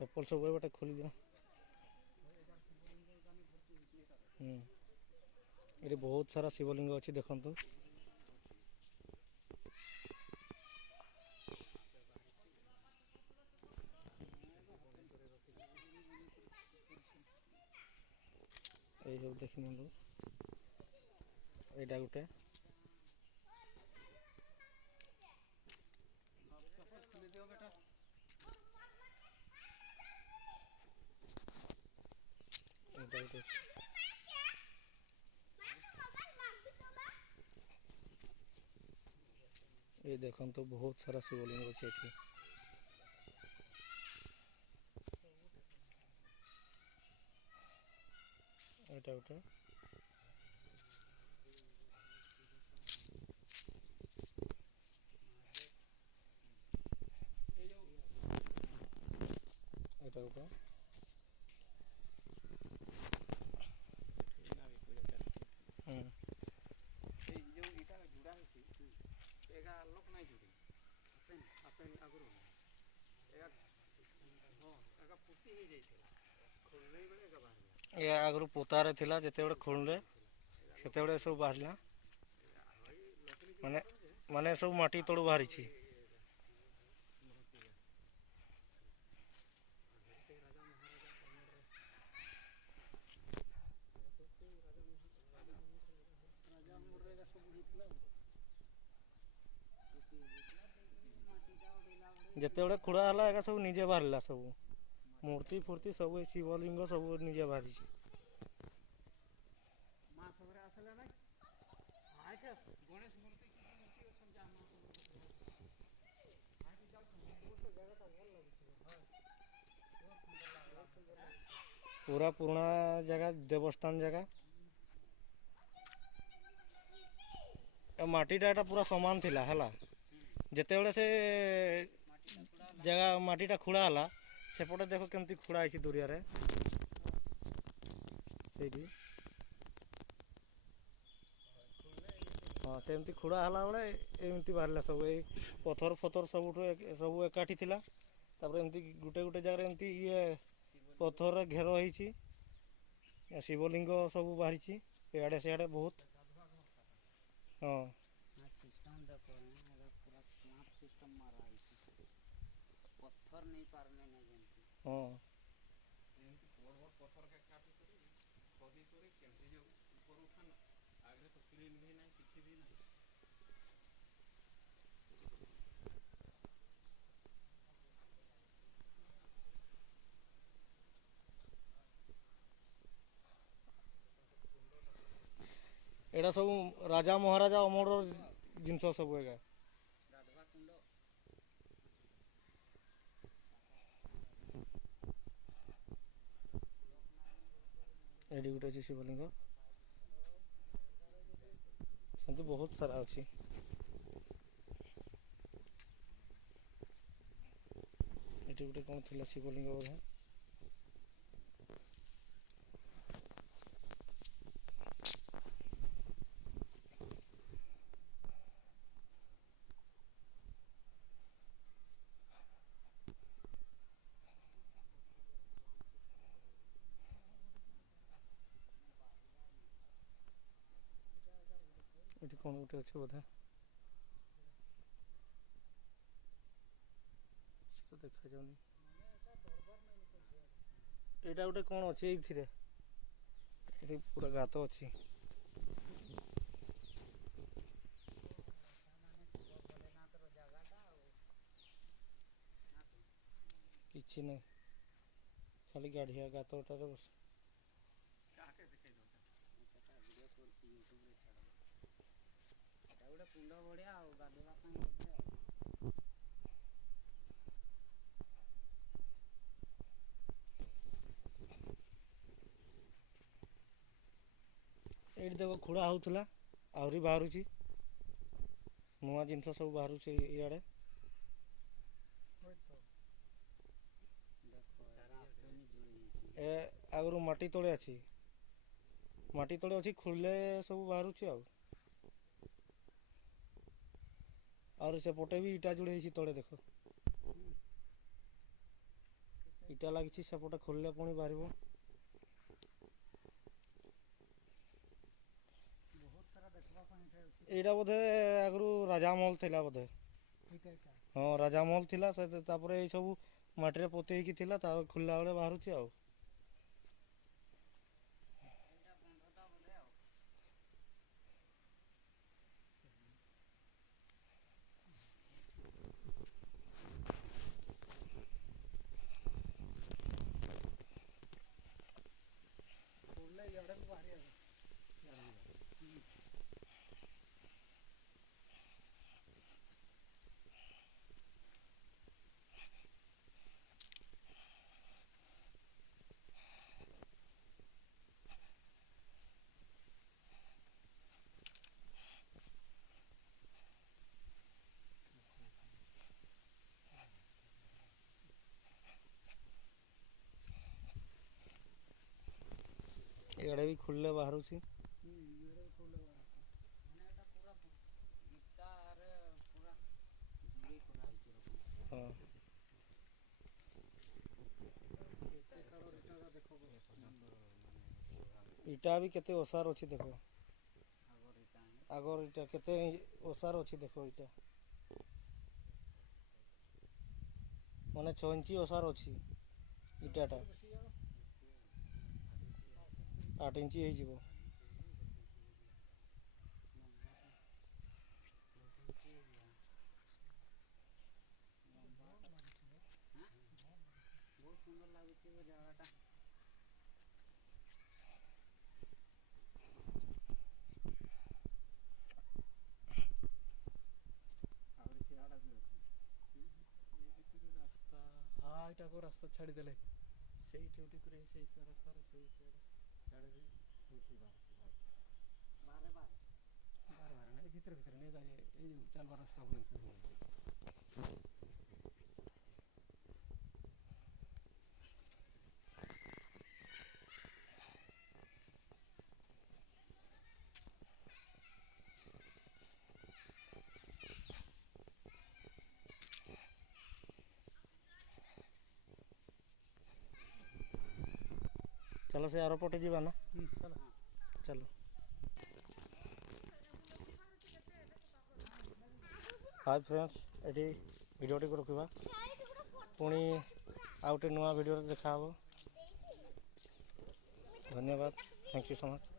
चप्पल सब बाटे खोली दियो। ये बहुत सारा शिवलिंग अच्छी देखु। ये सब देखनी यहाँ गोटे ये देखो तो बहुत सारा शिवलिंग अच्छे एठी। एटा गोटे एटा गोटे ये आगु पोतारे थिला जेते बड़े खोलले सेते बड़े सब बाहरला माने माने सब माटी तळु बाहरी छी। जेते बड़े खुड़ा हला एका सब निजे बाहरला सब मूर्ति फूर्ति सब शिवलिंग सब निजे बाहरी छी। पूरा पुराना जगह देवस्थान जगह माटीटा पूरा समान थिला हला जेते बड़े से जगह माटीटा खुड़ा हला सेपटे देखो केमती खुड़ा है दुरिया रे सेठी। हाँ सेमती खुड़ा हला बड़े एमती बाहरला सब ए पथर फथर सब एकाठी थिला तापर एमती गुटे गुटे जगह एमती ये पथर घेर होईची शिवलिंग सब बाहरी इे सियाड़े बहुत। हाँ हाँ एटा सब राजा महाराजा अमर जिनस सब एगा एडी गोटे अच्छी शिवलिंग सेमती बहुत सारा अच्छी। एटी गोटे कौन थिला शिवलिंग बोधे एटी कौन गोटे अच्छे बोधे तो देखा जाऊनी एटा गोटे कौन अच्छे ये पूरा गात अच्छी किसी नहीं खाली गाड़िया गातटारे बस ये देख खुड़ा होता आहरी बाहर नुआ जिनस सब बाहर इे आगु माटी तले अच्छी माटी तले अच्छी खोलिले सब बाहर और से पटे भी इटा जोड़े तले देख ଇଟା ଲାଗିଛି ସେପଟେ ଖୋଲିଲେ ପୁଣି ବାହାରିବ। ଏଇଟା ବୋଧେ ଆଗରୁ ରାଜାମହଲ ଥିଲା ବୋଧେ। ହଁ ରାଜାମହଲ ଥିଲା ତାପରେ ଏଇ ସବୁ ମାଟିରେ ପୋତେଇକି ଥିଲା ତାପରେ ଖୋଲିଲା ବେଳେ ବାହାରୁଛି ଆଉ। ଇଆଡ଼େ ବି ଖୋଲିଲେ ବାହାରୁଛି। ହଁ ଇଟା ବି କେତେ ଓସାର ଅଛି ଦେଖ। ଆଗର ଇଟା କେତେ ଓସାର ଅଛି ଦେଖ। ଇଟା ମାନେ 6 ଇଞ୍ଚ ଓସାର ଅଛି ଇଟାଟା। 8 ଇଞ୍ଚ ହେଇଯିବ। ଏଇଟାକୁ ରାସ୍ତା ଛାଡ଼ିଦେଲେ ସେଇଠି ଉଠିକରି ସେଇ ରାସ୍ତାରେ ସେଇ ଛାଡ଼ିଦେବି ବାହାରେ ନାହିଁ ଭିତରେ ଏଇ ଚାଲବା ରାସ୍ତା। ଚାଲ ସେ ଆର ପଟେ ଯିବା ନା। ଚାଲ ଚାଲ। ହାଇ ଫ୍ରେଣ୍ଡସ୍, ଏଠି ଭିଡ଼ିଓଟିକୁ ରଖିବା। ପୁଣି ଆଉ ଗୋଟେ ନୂଆ ଭିଡ଼ିଓରେ ଦେଖାହେବ। ଧନ୍ୟବାଦ। Thank you so much.